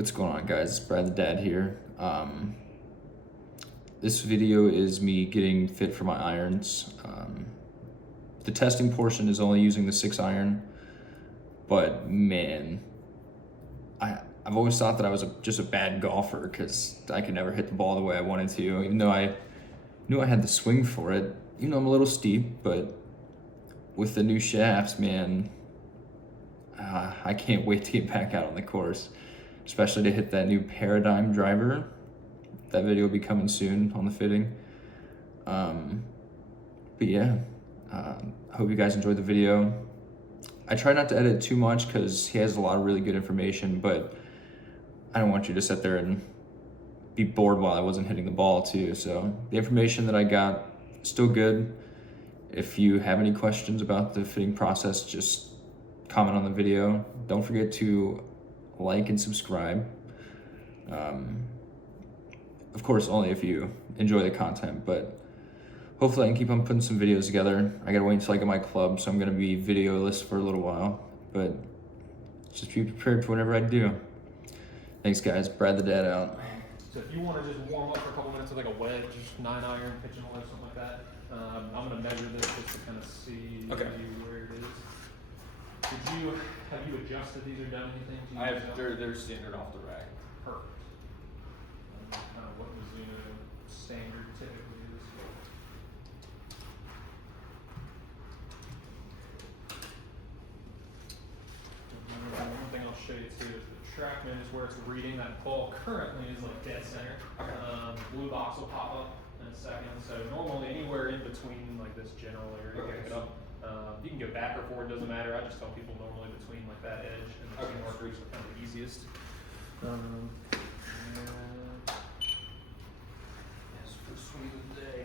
What's going on, guys? It's Brad the Dad here. This video is me getting fit for my irons. The testing portion is only using the 6 iron, but man, I've always thought that I was just a bad golfer because I could never hit the ball the way I wanted to, even though I knew I had the swing for it. You know, I'm a little steep, but with the new shafts, man, I can't wait to get back out on the course, especially to hit that new Paradigm driver. That video will be coming soon on the fitting. But yeah, I hope you guys enjoyed the video. I try not to edit too much because he has a lot of really good information, but I don't want you to sit there and be bored while I wasn't hitting the ball too. So the information that I got, still good. If you have any questions about the fitting process, just comment on the video. Don't forget to like and subscribe. Of course, only if you enjoy the content, but hopefully I can keep on putting some videos together. I gotta wait until I get my club, so I'm gonna be videoless for a little while, but just be prepared for whatever I do. Thanks, guys. Brad the Dad out. So if you want to just warm up for a couple minutes with like a wedge, 9 iron, pitching wedge, something like that, I'm going to measure this just to kind of see where it is. Have you adjusted these or done anything? They're standard off the rack. Perfect. Kind of what Mizuno standard typically is. One thing I'll show you too is the TrackMan is where it's reading. That ball currently is like dead center. Okay. Blue box will pop up in a second. So normally anywhere in between like this general area, Okay. pick it up. You can go back or forward, doesn't matter. I just tell people normally between like that edge and the two markers are kind of the easiest. Yes, first swing of the day.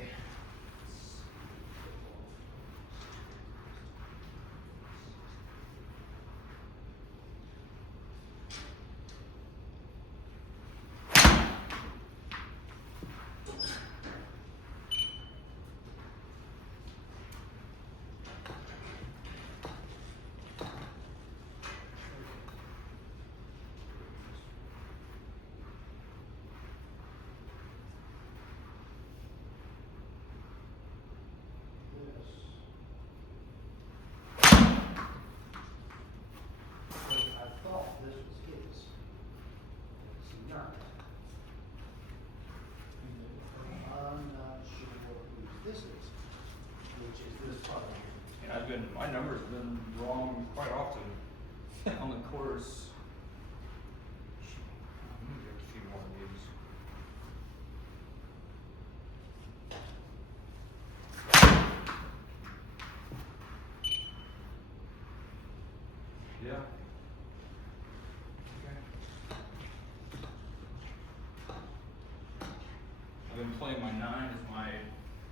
I thought this was his. It's not. I'm not sure whose this is, which is this part here. And my numbers have been wrong quite often on the course. I'm gonna get a few more of these. Yeah. Okay. I've been playing my 9 as my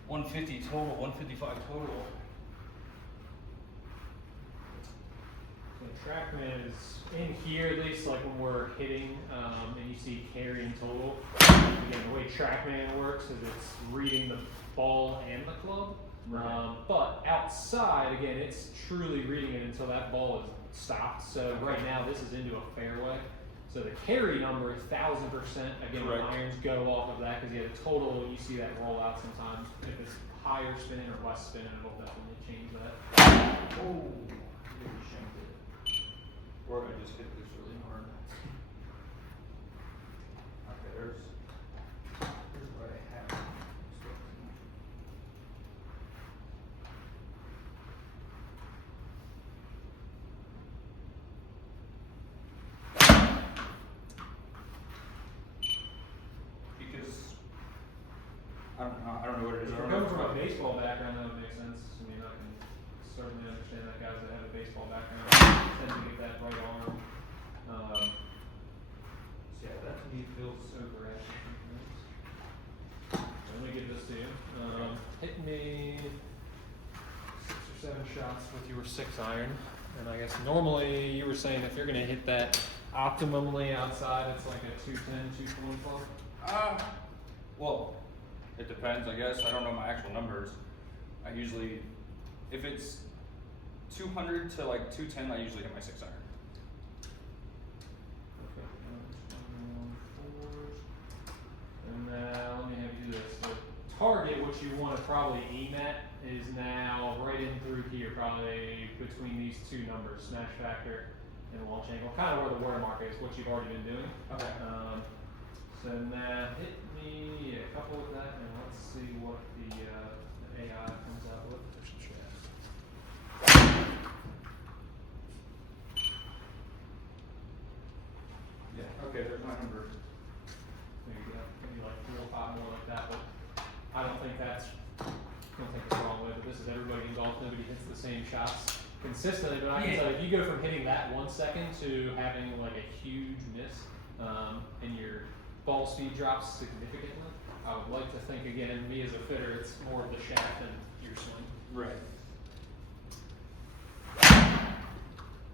150 total, 155 total. So the TrackMan is in here, at least like when we're hitting, and you see carry and total. Again, the way TrackMan works is it's reading the ball and the club. Right. But outside, again, it's truly reading it until that ball is stopped. So right now, this is into a fairway. So the carry number is 1000%. Again, Correct. the irons go off of that because the total, you see that roll out sometimes. If it's higher spinning or less spinning, it'll definitely change that. Oh, I think we shanked it. Or I just hit this really hard. Okay, there's what I have. Because I don't know what it If is. I you're don't know coming from a if baseball background, that would make sense. I mean, I can certainly understand that guys that have a baseball background tend to get that right arm. yeah, that to me feels So great. Let me give this to you. Hit me 6 or 7 shots with your 6 iron. And I guess normally you were saying if you're going to hit that optimally outside, it's like a 210, 225. Well, it depends, I guess. I don't know my actual numbers. I usually, if it's 200 to like 210, I usually hit my 6 iron. Okay. what you want to probably aim at is now right in through here, probably between these two numbers, smash factor and launch angle, kind of where the watermark is, what you've already been doing. Okay. So now hit me a couple of that, and let's see what the AI comes out with. Yeah, okay, there's my number. There you go, maybe like 4 or 5 more like that, but I don't think that's the wrong way, but this is everybody involved, nobody hits the same shots consistently, but I can tell you, if you go from hitting that 1 second to having like a huge miss, and your ball speed drops significantly, I would like to think, again, me as a fitter, it's more of the shaft than your swing. Right.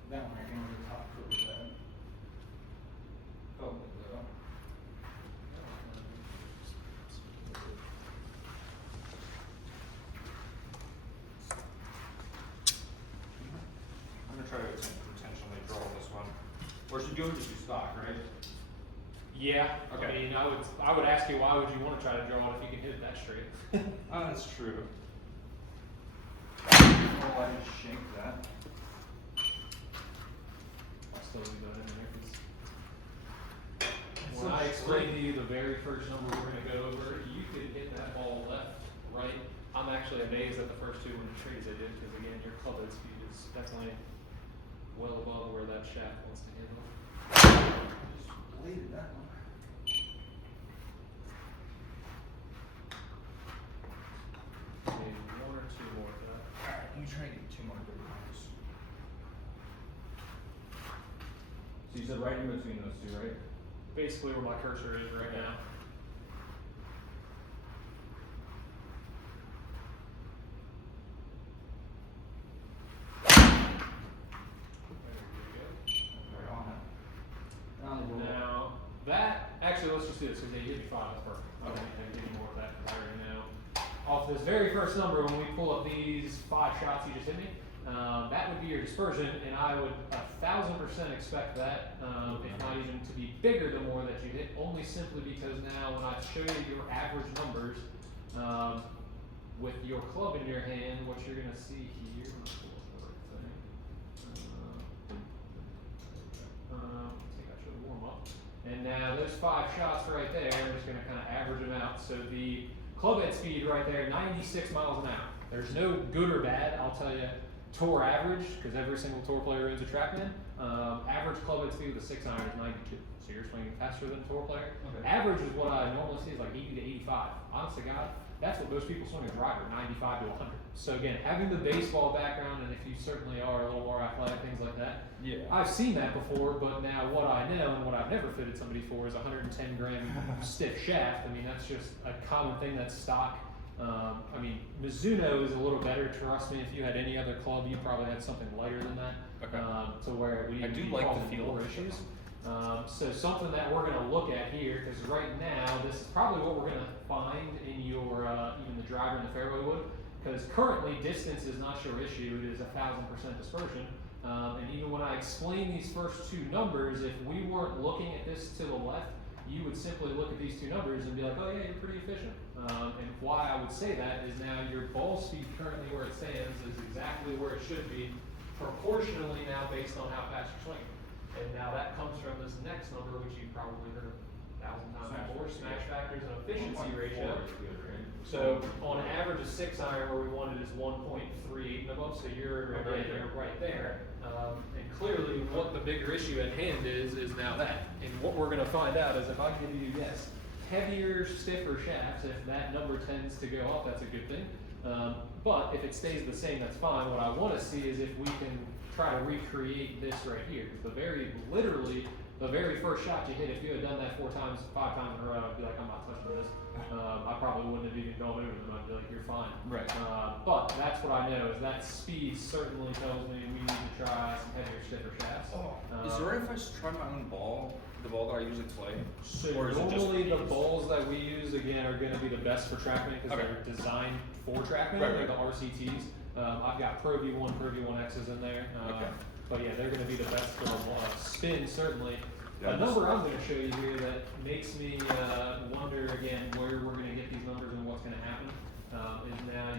That one right here on the top pretty bad. Oh, no. I'm gonna try to intentionally draw this one. Or should you go just do stock, right? Yeah, Okay. I mean, I would ask you, why would you want to try to draw it if you can hit it that straight? Oh, that's true. Oh, I just shanked that. I'll still leave that in there, 'cause when I explained to you the very first number we're gonna go over, you could hit that ball left, right. I'm actually amazed at the first 2 winning trades I did, because again, your club head speed is definitely well above where that shaft wants to handle. Just deleted that one. Maybe 1 or 2 more for that. Alright, let me try and get 2 more good ones. So you said right in between those two, right? Basically where my cursor is right now. Right on it. On the And roll. now, that, actually, let's just do this, because you hit me 5, that's perfect. I don't need to give you more of that, because I already know. Off this very first number, when we pull up these 5 shots you just hit me, that would be your dispersion, and I would 1000% expect that, if not even to be bigger the more that you hit, only simply because now when I show you your average numbers, with your club in your hand, what you're gonna see here, let's pull up the right thing. I think I should warm up. And now those 5 shots right there, I'm just gonna kind of average them out. So the club head speed right there, 96 miles an hour. There's no good or bad, I'll tell you. Tour average, because every single tour player owns a TrackMan. Average club head speed with a 6 iron is 92. So you're swinging faster than a tour player. Okay. Average is what I normally see is like 80 to 85. Honest to God, that's what most people swing a driver, 95 to 100. So again, having the baseball background, and if you certainly are a little more athletic, things like that, Yeah. I've seen that before, but now what I know and what I've never fitted somebody for is 110 gram stiff shaft. I mean, that's just a common thing that's stock. I mean, Mizuno is a little better. Trust me, if you had any other club, you probably had something lighter than that. Okay. To where we I do we like cause the feel more of it. issues. So something that we're going to look at here, because right now this is probably what we're going to find in your even the driver and the fairway wood. Because currently distance is not your issue; it is 1000% dispersion. And even when I explain these first 2 numbers, if we weren't looking at this to the left, you would simply look at these 2 numbers and be like, oh yeah, you're pretty efficient. And why I would say that is now your ball speed currently where it stands is exactly where it should be, proportionally now based on how fast you're swinging. And now that comes from this next number, which you've probably heard 1,000 times before, smash factors and efficiency ratio. So on average, a 6 iron where we wanted is 1.38 and above, so you're right there. And clearly, what the bigger issue at hand is now that. And what we're going to find out is if I give you, yes, heavier, stiffer shafts, if that number tends to go up, that's a good thing. But if it stays the same, that's fine. What I want to see is if we can try to recreate this right here. Literally, the very first shot you hit, if you had done that 4 times, 5 times in a row, I'd be like, I'm not touching this. I probably wouldn't have even gone over them. I'd be like, you're fine. Right. But that's what I know is that speed certainly tells me we need to try some heavier, stiffer shafts. Is it right if I just try my own ball, the ball that I usually play? So Or is it just normally the these? balls that we use again are going to be the best for TrackMan because Okay. they're designed for TrackMan. Right, They're right. the RCTs. I've got Pro V1, Pro V1Xs in there. Okay. But yeah, they're going to be the best for spin certainly. Yeah, A number I'm going to show you here that makes me wonder again where we're going to get these numbers and what's going to happen.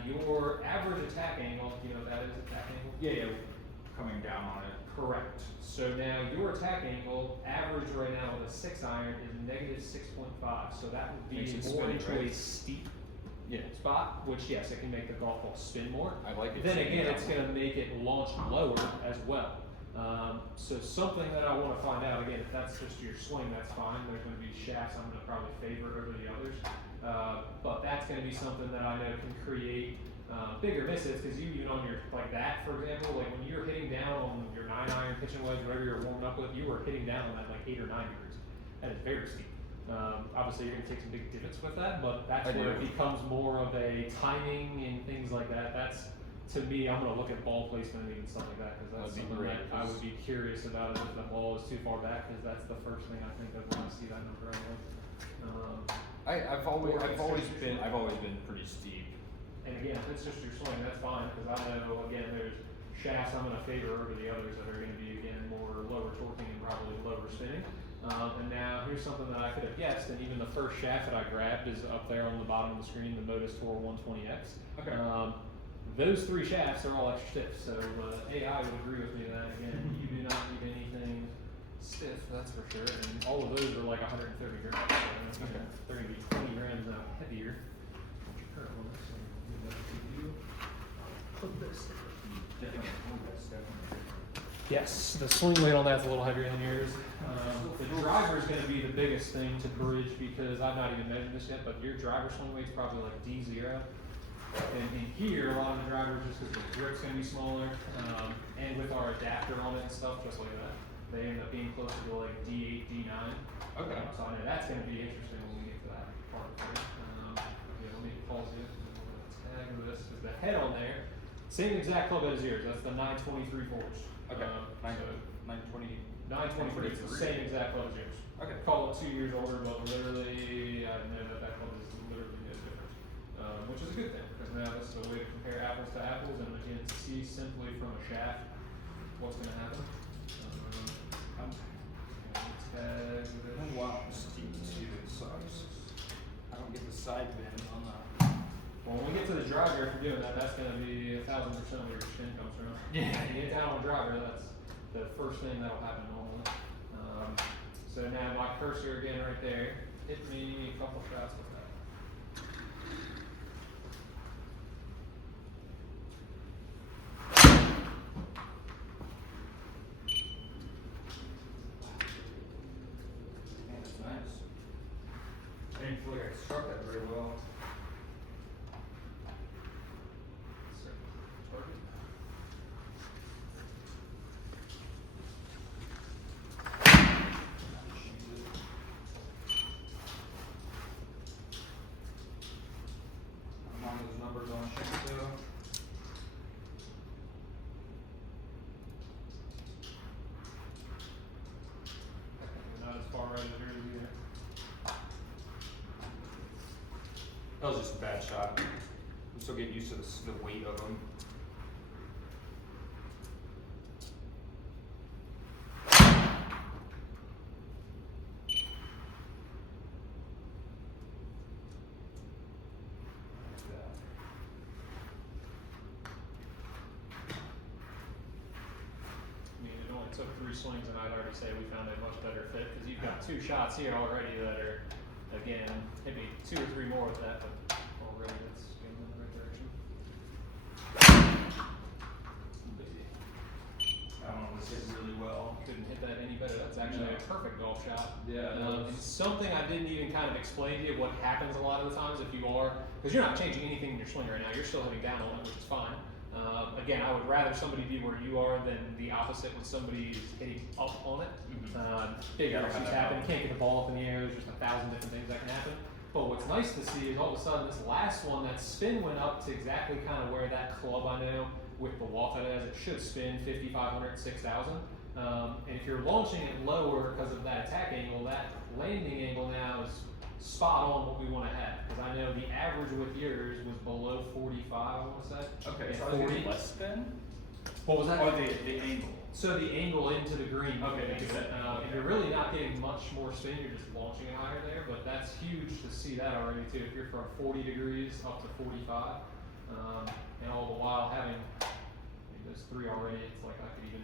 your average attack angle, you know what that is, attack angle? Yeah, coming down on it. Correct. So now your attack angle, average right now with a 6 iron is negative 6.5. So that would be Makes it more spin, into right? a steep Yeah. spot, which yes, it can make the golf ball spin more. I like it. Then spinning again, down. it's going to make it launch lower as well. So something that I want to find out, again, if that's just your swing, that's fine. There's going to be shafts I'm going to probably favor over the others. But that's going to be something that I know can create bigger misses, because you, even on your, like that, for example, like when you're hitting down on your 9 iron pitching wedge, whatever you're warming up with, you were hitting down on that like 8 or 9 degrees. That is very steep. Obviously, you're going to take some big divots with that, but that's I where do. it becomes more of a timing and things like that. That's, to me, I'm going to look at ball placement and even stuff like that, because that's That'd be something great, that I would be curious about, is if the ball is too far back, because that's the first thing I think of when I see that number anyway. I've always been pretty steep. And again, if it's just your swing, that's fine, because I know, again, there's shafts I'm gonna favor over the others that are gonna be, again, more lower torquing and probably lower spinning. And now, here's something that I could have guessed, and even the first shaft that I grabbed is up there on the bottom of the screen, the Modus Tour 120X. Okay. Those 3 shafts are all extra stiff, so AI would agree with me that, again, you do not need anything stiff, that's for sure, and all of those are like 130 grams, so Okay. they're gonna be 20 grams heavier. What's your current one? So, give that to you. Put this. Yes, the swing weight on that's a little heavier than yours. The driver is going to be the biggest thing to bridge, because I've not even measured this yet, but your driver swing weight's probably like D0. And in here, a lot of the drivers, just because the grip's going to be smaller, and with our adapter on it and stuff, just like that, they end up being closer to like D8, D9. Okay. So I know that's going to be interesting when we get to that part of it. Yeah, let me pause it. Tag this, because the head on there, same exact club head as yours. That's the 923 force. Okay. So 920. 923 is the same exact club as yours. Okay. Call it 2 years older, but literally, I know that club is literally no different, which is a good thing, because now this is a way to compare apples to apples, and again, see simply from a shaft what's going to happen. Tag this. Oh, wow, steep too, it sucks. I don't get the side bend on the. Well, when we get to the driver, if you're doing that, that's going to be 1000% where your spin comes from. Yeah. When you get down on a driver, that's the first thing that'll happen normally. So now my cursor again right there, hit me a couple shots with that. Man, that's nice. I didn't feel like I struck that very well. So, target. I'm on those numbers on Shinto. Not as far right as yours either. That was just a bad shot. I'm still getting used to the weight of them. I mean, it only took 3 swings, and I'd already say we found a much better fit, because you've got 2 shots here already that are, again, maybe 2 or 3 more with that, but already it's going in the right direction. I don't know, this hit really well. Couldn't hit that any better. That's actually a perfect golf shot. Yeah, that was- It's something I didn't even kind of explain to you what happens a lot of the times if you are, because you're not changing anything in your swing right now. You're still hitting down on it, which is fine. Again, I would rather somebody be where you are than the opposite when somebody's hitting up on it. Big Yeah, I issues got that happen. You problem. can't get the ball up in the air. There's just 1,000 different things that can happen. But what's nice to see is all of a sudden this last one, that spin went up to exactly kind of where that club I know with the walk that it has, it should spin 5,500, 6,000. And if you're launching it lower because of that attack angle, that landing angle now is spot on what we want to have. Because I know the average with yours was below 45, I want to say. Okay, And so I was 40. getting less spin? What was that? Or the angle. So the angle into the green. Okay, because, makes sense. and you're really not getting much more spin, you're just launching it higher there, but that's huge to see that already too. If you're from 40 degrees up to 45, And all the while having, I mean, those 3 already, it's like I could even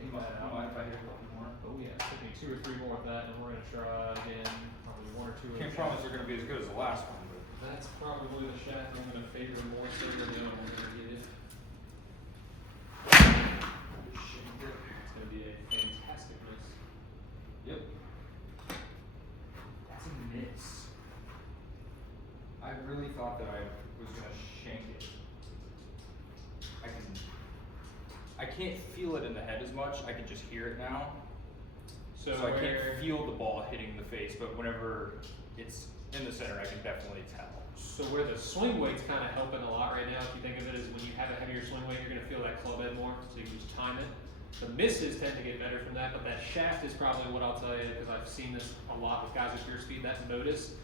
take that out. Mind if I hit a couple more? Oh yeah, it took me 2 or 3 more of that, and we're gonna try again, probably 1 or 2 of Can't those. promise they're gonna be as good as the last one, but. That's probably the shaft I'm gonna favor more so than the other one we're gonna get it. It's gonna be a fantastic miss. Yep. That's a miss. I really thought that I was gonna shank it. I can't feel it in the head as much, I can just hear it now. So, So I where, can't feel the ball hitting the face, but whenever it's in the center, I can definitely tell. so where the swing weight's kind of helping a lot right now, if you think of it as when you have a heavier swing weight, you're gonna feel that club head more, so you can just time it. The misses tend to get better from that, but that shaft is probably what I'll tell you, because I've seen this a lot with guys with your speed. That Modus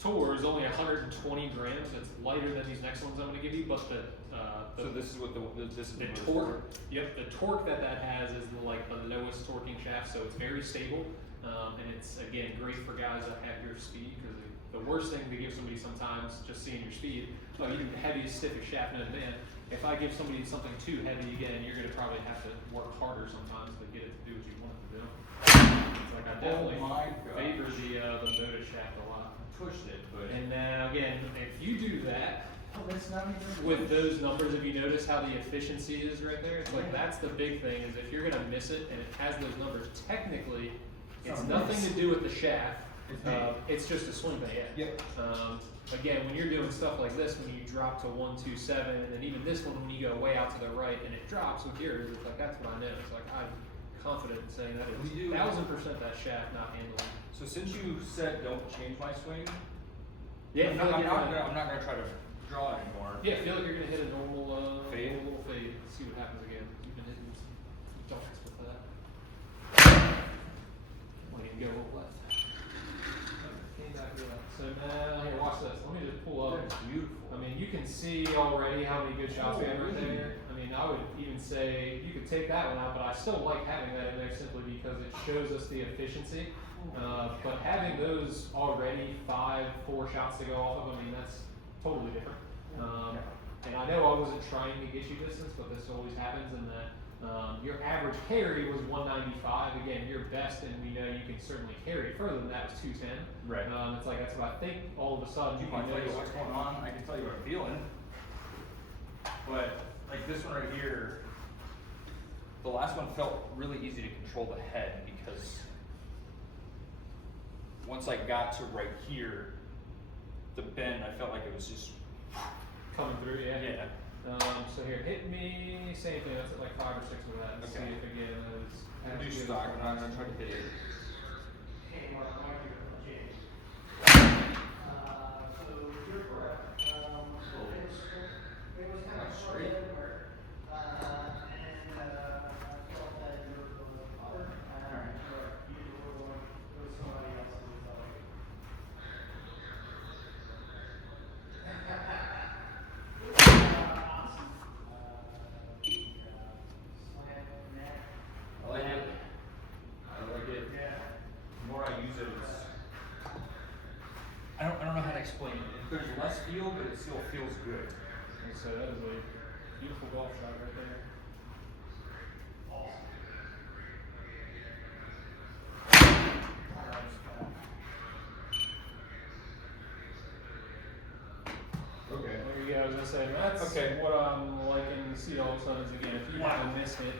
Tour is only 120 grams. It's lighter than these next ones I'm going to give you, but So this is what this is the Modus torque. for. Yep, the torque that has is the lowest torquing shaft, so it's very stable, and it's again great for guys that have your speed. Because the worst thing to give somebody sometimes, just seeing your speed, oh, you do the heaviest, stiffest shaft known to man. If I give somebody something too heavy, again, you're going to probably have to work harder sometimes to get it to do what you want it to do. It's like I definitely my gosh. favor the Modus shaft a lot. Pushed it, but. And then again, if you do that Oh, that's not even. with those numbers, if you notice how the efficiency is right there, it's like that's the big thing is if you're gonna miss it and it has those numbers, technically, it's Oh, nothing nice. to do with the shaft. It's me. It's just a swing bait. Yep. Again, when you're doing stuff like this, when you drop to 127, and then even this one, when you go way out to the right and it drops with yours, it's like that's what I know. It's like I'm confident in saying that We is do- 1000% that shaft not handling. So since you said don't change my swing, Yeah, I'm feel like not you're gonna try to draw anymore. Yeah, feel like you're gonna hit a normal Fade? normal little fade. Let's see what happens again. You've been hitting some darts with that. Want to go a little left. Came back to that. So now here, watch this. Let me just pull up. That's beautiful. I mean, you can see already how many good shots we have right there. I mean, I would even say you could take that one out, but I still like having that in there simply because it shows us the efficiency. But having those already 4 shots to go off of, I mean, that's totally different. And I know I wasn't trying to get you distance, but this always happens in that your average carry was 195. Again, your best, and we know you can certainly carry further than that, was 210. Right. It's like that's what I think all of a sudden Do you mind can telling you notice- what's going on? I can tell you what I'm feeling. But like this one right here, the last one felt really easy to control the head because once I got to right here, the bend, I felt like it was just coming through, yeah. yeah. So here, hit me, same thing, that's at like 5 or 6 of that, and see Okay. if again those. I'm gonna do stock. I'm not gonna try to hit it. So you're correct. It was kind of straight everywhere. And I felt that you were a little hard. You were going, it was somebody else's. I like it. I like it. The more I use it, it's. I don't know how to explain it. There's less feel, but it still feels good. And so that is a beautiful golf shot right there. Okay. There you go, I was gonna say, that's Okay. what I'm liking to see all of a sudden is again, if you have a miss hit,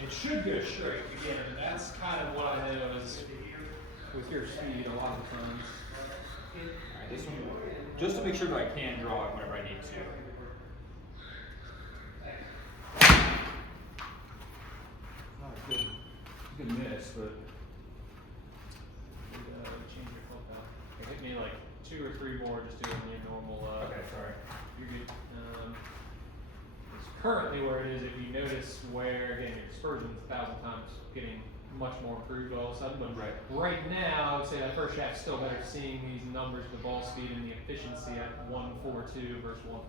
it should go straight again, and that's kind of what I know is with your speed a lot of the times. Alright, this one, just to make sure that I can draw it whenever I need to. Not a good miss, but change your flip out. It hit me like 2 or 3 more just doing the normal. Okay, sorry. You're good. It's currently where it is. If you notice where again your dispersion is 1,000 times getting much more improved all of a sudden, but right now I would say that first shaft's still better. Seeing these numbers, the ball speed and the efficiency at 142 versus 141.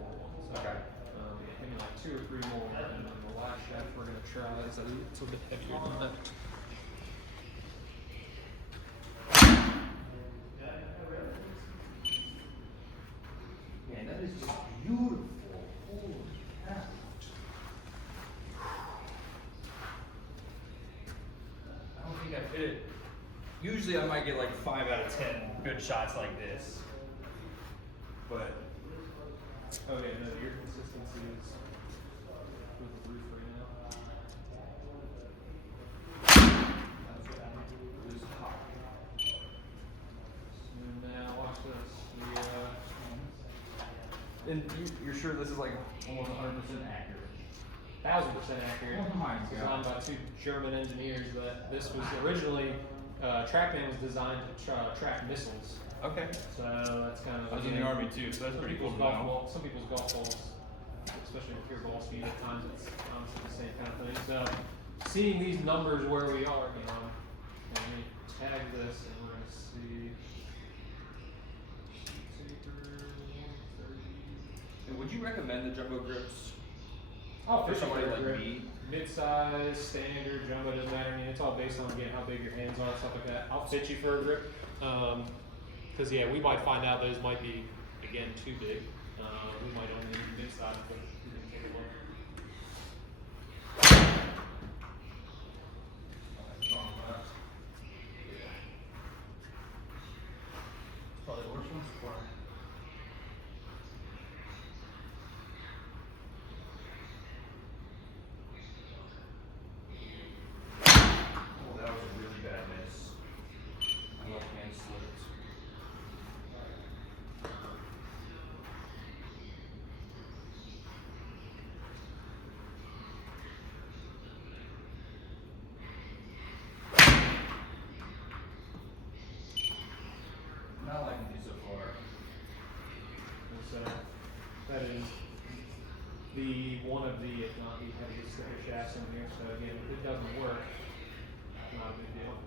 So, Okay. yeah, maybe like 2 or 3 more, and then the last shaft we're gonna try is a little bit heavier than that. Man, that Usually I might get like 5 out of 10 good shots like this. But Oh yeah, no, your consistency is through the roof right now. it's hot. So now watch this. And you're sure this is like almost 100% accurate? 1000% accurate. Oh my Designed by 2 German engineers. That this was originally TrackMan was designed to track missiles. Okay. So that's kind of. I was in the army too, so that's Some pretty cool people's to golf know. ball, some people's golf balls, especially with pure ball speed, at times it's honestly the same kind of thing. So seeing these numbers where we are, let me tag this and we're gonna see. And would you recommend the jumbo grips Oh, for somebody like grip. me? Mid-size, standard, jumbo, doesn't matter. I mean, it's all based on, again, how big your hands are and stuff like that. I'll fit you for a grip. Cause yeah, we might find out those might be, again, too big. We might only need mid-size, but we can take a look. Probably the worst ones for. Oh, that was a really bad miss. My left hand slipped. Not liking these so far. And so that is one of the, if not the heaviest sticker shafts in here. So again, if it doesn't work, not a big deal.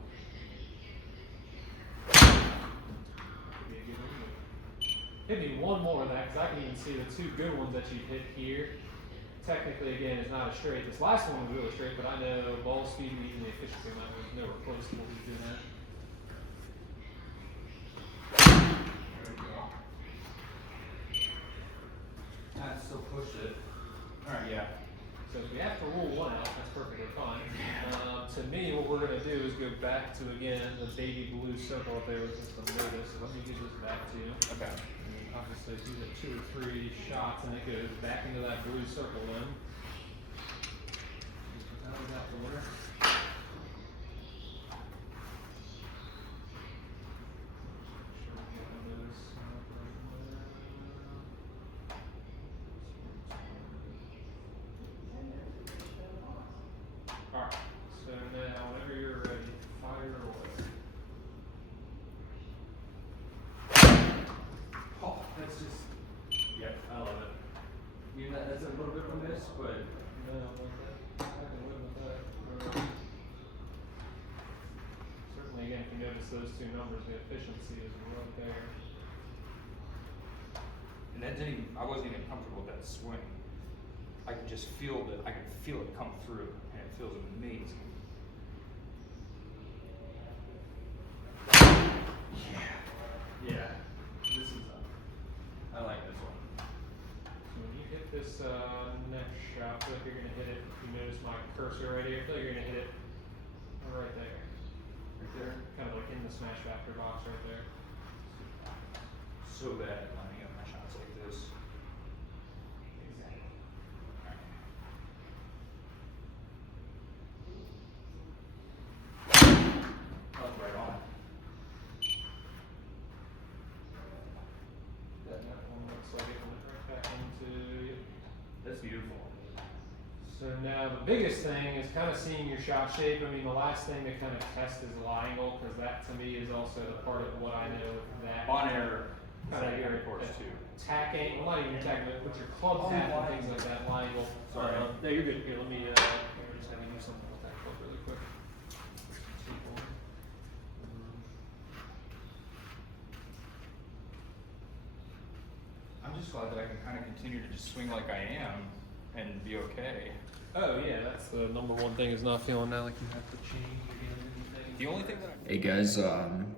Could be a good one. Hit me one more of that, because I can even see the 2 good ones that you hit here. Technically, again, is not a straight. This last one was really straight, but I know ball speed and even the efficiency on that was nowhere close to what he's doing that. There we go. That still pushed it. Alright, yeah. So if we have to rule one out, that's perfectly fine. To me, what we're gonna do is go back to, again, the baby blue circle up there with just the notice. So let me give this back to you. Okay. And obviously, if you get 2 or 3 shots and it goes back into that blue circle then. How is that for winner? Sure we get those up right there. Alright, so now whenever you're ready, fire away. Oh, that's just. Yep, I love it. Even that's a little bit of a miss, but. No, I can live with that. Certainly, again, if you notice those 2 numbers, the efficiency is right there. And that didn't even, I wasn't even comfortable with that swing. I could just feel that, I could feel it come through, and it feels amazing. Yeah. This is, I like this one. So when you hit this next shot, I feel like you're going to hit it. If you notice my cursor right here, I feel like you're going to hit it right there. Right there. Kind of like in the smash factor box right there. So bad at lining up my shots like this. Exactly. That was right on. That one looks like it went right back into you. That's beautiful. So now the biggest thing is kind of seeing your shot shape. I mean, the last thing to kind of test is lie angle, because that to me is also the part of what I know that On air, kind of your course too. tack angle, well, not even your tack, but with your club Oh, tap and lie things like that, lie angle. Sorry. No, you're good. Here, let me just have you do something with that club really quick. I'm just glad that I can kind of continue to just swing like I am and be okay. Oh yeah, that's the number one thing, is not feeling that like you have to change or get anything. The only thing that I Hey guys,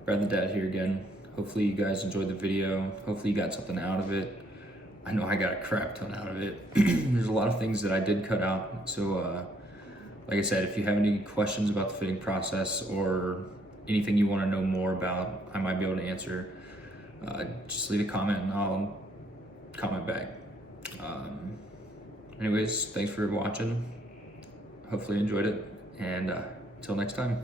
Brad the Dad here again. Hopefully you guys enjoyed the video. Hopefully you got something out of it. I know I got a crap ton out of it. There's a lot of things that I did cut out. So like I said, if you have any questions about the fitting process or anything you want to know more about, I might be able to answer. Just leave a comment and I'll comment back. Anyways, thanks for watching. Hopefully you enjoyed it, and until next time.